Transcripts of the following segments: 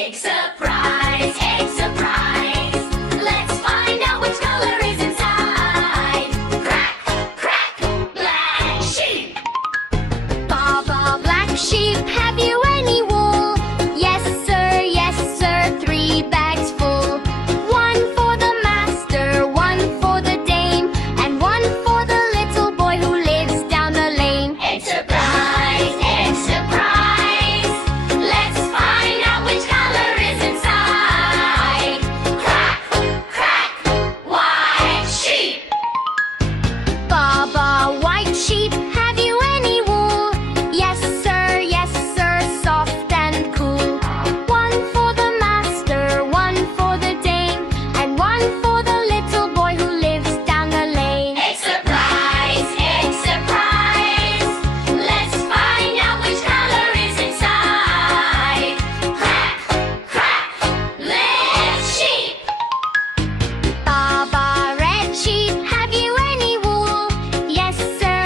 Egg surprise, egg surprise. Let's find out which color is inside. Crack, crack, black sheep. Baba, black sheep, have you any wool? Yes, sir, 3 bags full. 1 for the master, 1 for the dame, and 1 for the little boy who lives down the lane. Egg surprise, egg surprise. Let's find out which color is inside. Crack, crack, white sheep. Baba, white sheep, have you any wool? Yes, sir, soft and cool. 1 for the master, 1 for the dame, and 1 for the little boy who lives down the lane. Egg surprise, egg surprise. Let's find out which color is inside. Crack, crack, red sheep. Baba, red sheep, have you any wool? Yes, sir,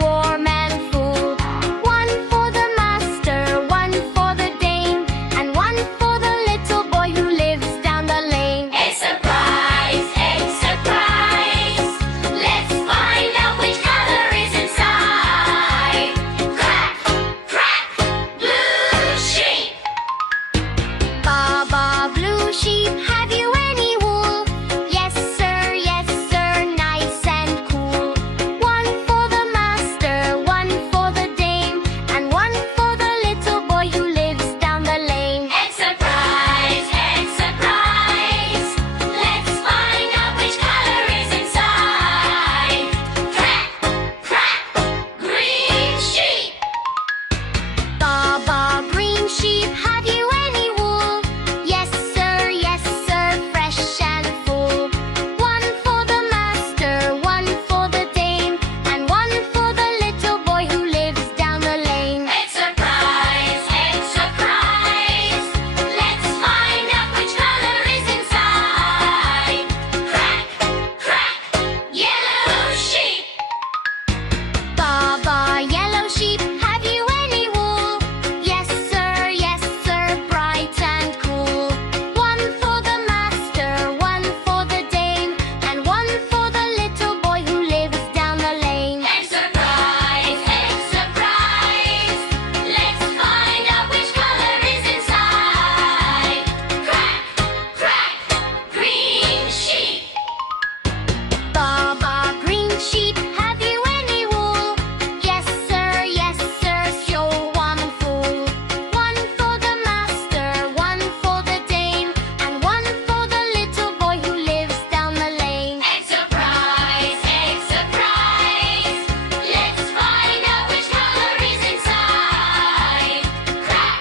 warm and full. 1 for the master, 1 for the dame, and 1 for the little boy who lives down the lane. Egg surprise, egg surprise. Let's find out which color is inside. Crack, crack, blue sheep. Baba, blue sheep, have you any wool? Yes, sir, nice and cool. 1 for the master, 1 for the dame, and 1 for the little boy who lives down the lane. Egg surprise, egg surprise. Let's find out which color is inside. Crack, crack, green sheep. Baba, green sheep, have you any wool? Yes, sir, fresh and full. 1 for the master, 1 for the dame, and 1 for the little boy who lives down the lane. Egg surprise, egg surprise. Let's find out which color is inside. Crack, crack, yellow sheep. Baba, yellow sheep, have you any wool? Yes, sir, bright and cool. 1 for the master, 1 for the dame, and 1 for the little boy who lives down the lane. Egg surprise, egg surprise. Let's find out which color is inside. Crack, crack, green sheep. Baba, green sheep, have you any wool? Yes, sir, so warm and full. 1 for the master, 1 for the dame, and 1 for the little boy who lives down the lane. Egg surprise, egg surprise. Let's find out which color is inside. Crack,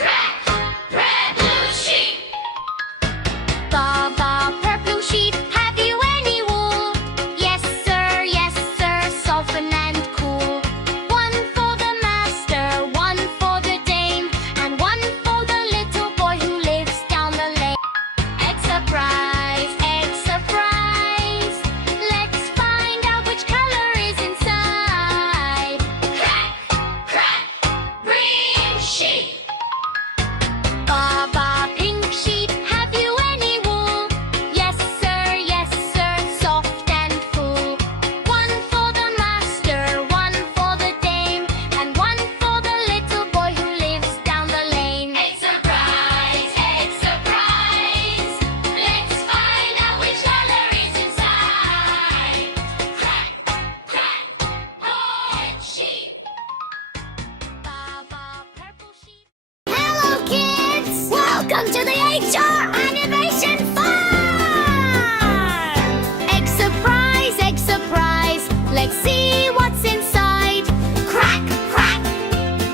crack, red blue sheep. Baba, purple sheep, have you any wool? Yes, sir, soften and cool. 1 for the master, 1 for the dame, and 1 for the little boy who lives down the lane. Egg surprise, egg surprise. Let's find out which color is inside. Crack, crack, green sheep. Baba, pink sheep, have you any wool? Yes, sir, soft and full. 1 for the master, 1 for the dame, and 1 for the little boy who lives down the lane. Egg surprise, egg surprise. Let's find out which color is inside. Crack, crack, white sheep. Baba, purple sheep. Hello, kids! Welcome to the HR Animation Farm! Egg surprise, let's see what's inside. Crack, crack,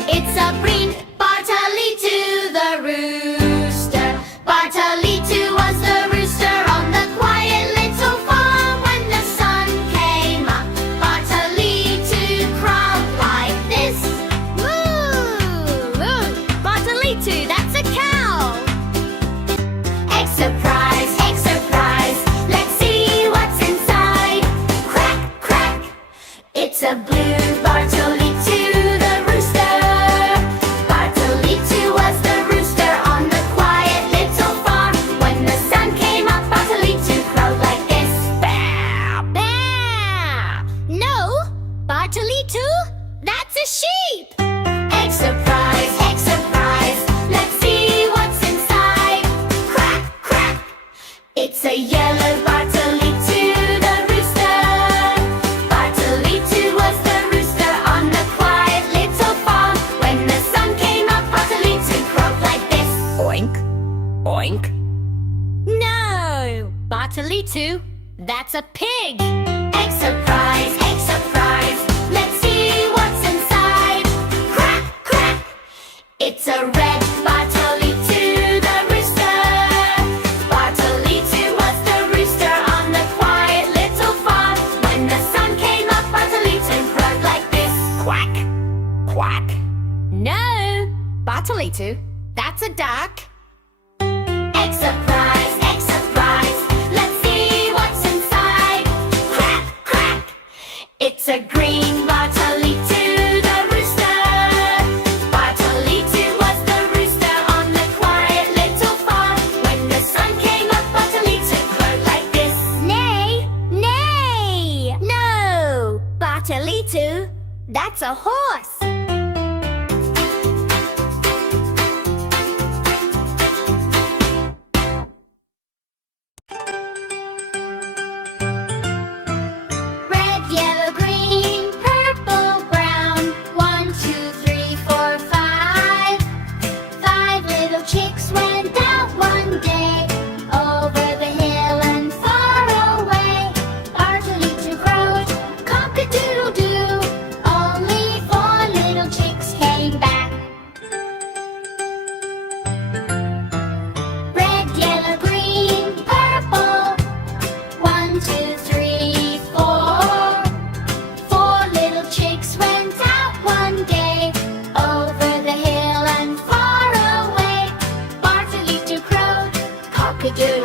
it's a bring Bartolito the rooster. Bartolito was the rooster on the quiet little farm. When the sun came up, Bartolito crowed like this. Moo! Bartolito, that's a cow! Egg surprise, let's see what's inside. Crack, crack, it's a blue Bartolito the rooster. Bartolito was the rooster on Oink. No! Bartolito, that's a pig! Egg surprise, egg surprise. Let's see what's inside. Crack, crack. It's a red Bartolito the rooster. Bartolito was the rooster on the quiet little farm. When the sun came up, Bartolito crowed like this. Quack. Quack. No! Bartolito, that's a duck! Egg surprise, egg surprise. Let's see what's inside. Crack, crack. It's a green Bartolito the rooster. Bartolito was the rooster on the quiet little farm. When the sun came up, Bartolito crowed like this. Nay! Nay! No! Bartolito, that's a horse! Red, yellow, green, purple, brown. 1, 2, 3, 4, 5. 5 little chicks went out one day, over the hill and far away. Bartolito crowed, cock-a-doodle-doo. Only 4 little chicks came back. Red, yellow, green, purple. 1, 2, 3, 4. 4 little chicks went out one day, over the hill and far away. Bartolito crowed, cock-a-doodle.